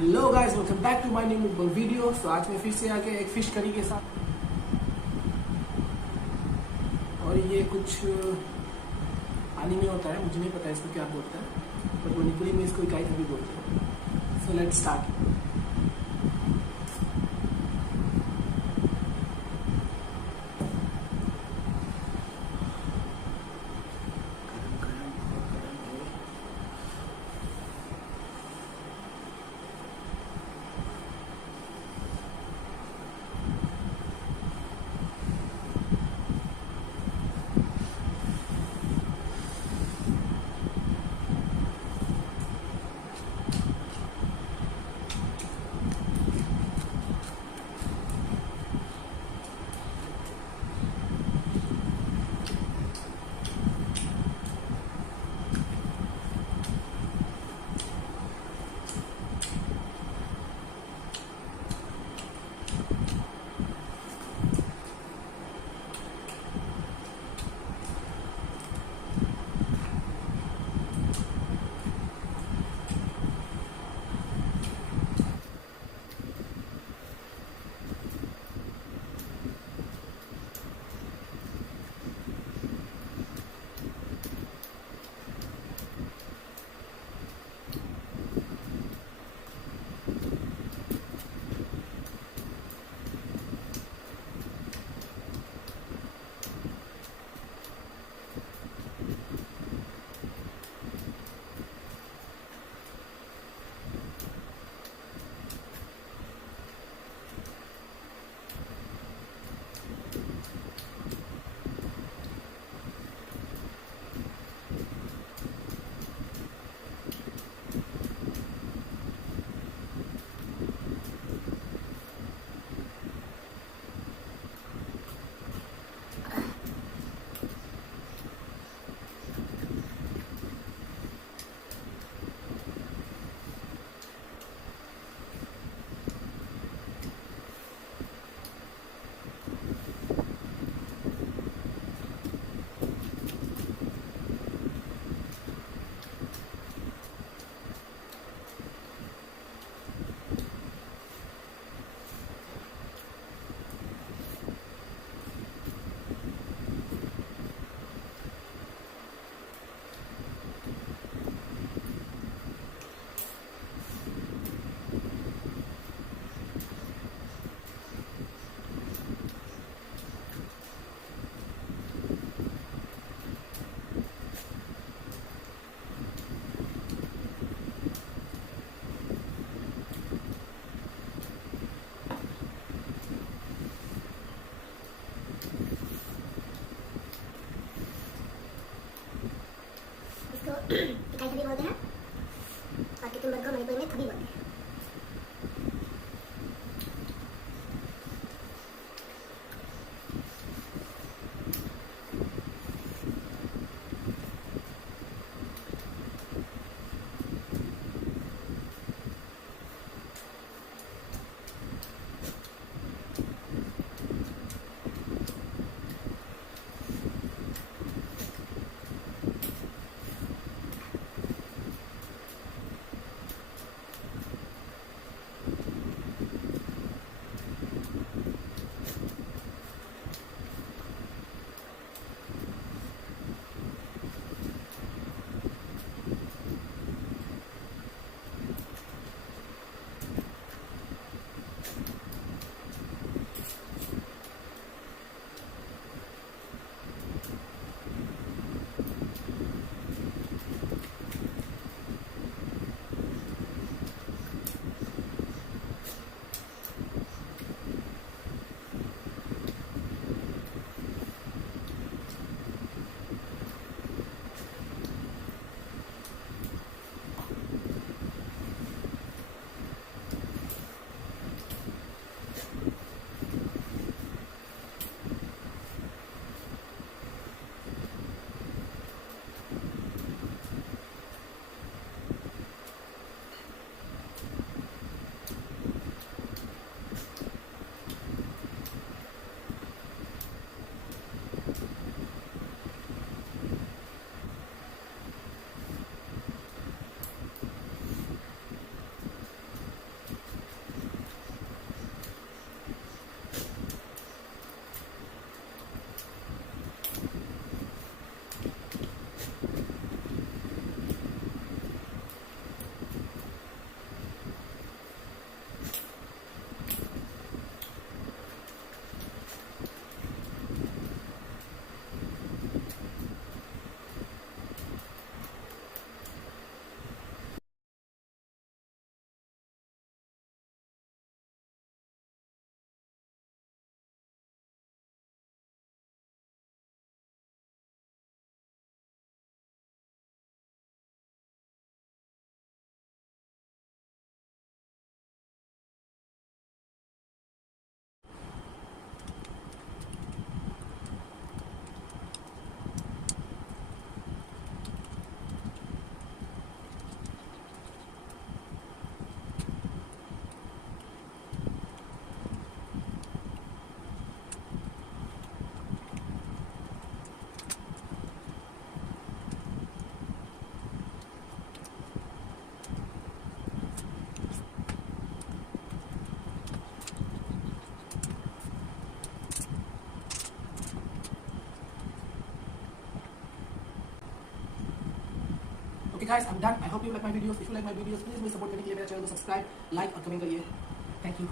Hello guys, welcome back to my new video. तो आज मैं फिर से आ गया एक फिश करी के साथ। और ये कुछ पानी में होता है, मुझे नहीं पता इसको क्या बोलते हैं, बट मणिपुरी में इसको इकाई भी बोलते हैं। So let's start. इकाई थबी बोलते हैं और कितुम्बर को मणिपुर में थबी बोलते हैं। Okay guys, I am done. I hope you like my videos. If you like my videos, please मुझे सपोर्ट करने के लिए मेरे चैनल को सब्सक्राइब, लाइक और कमेंट करिए। Thank you.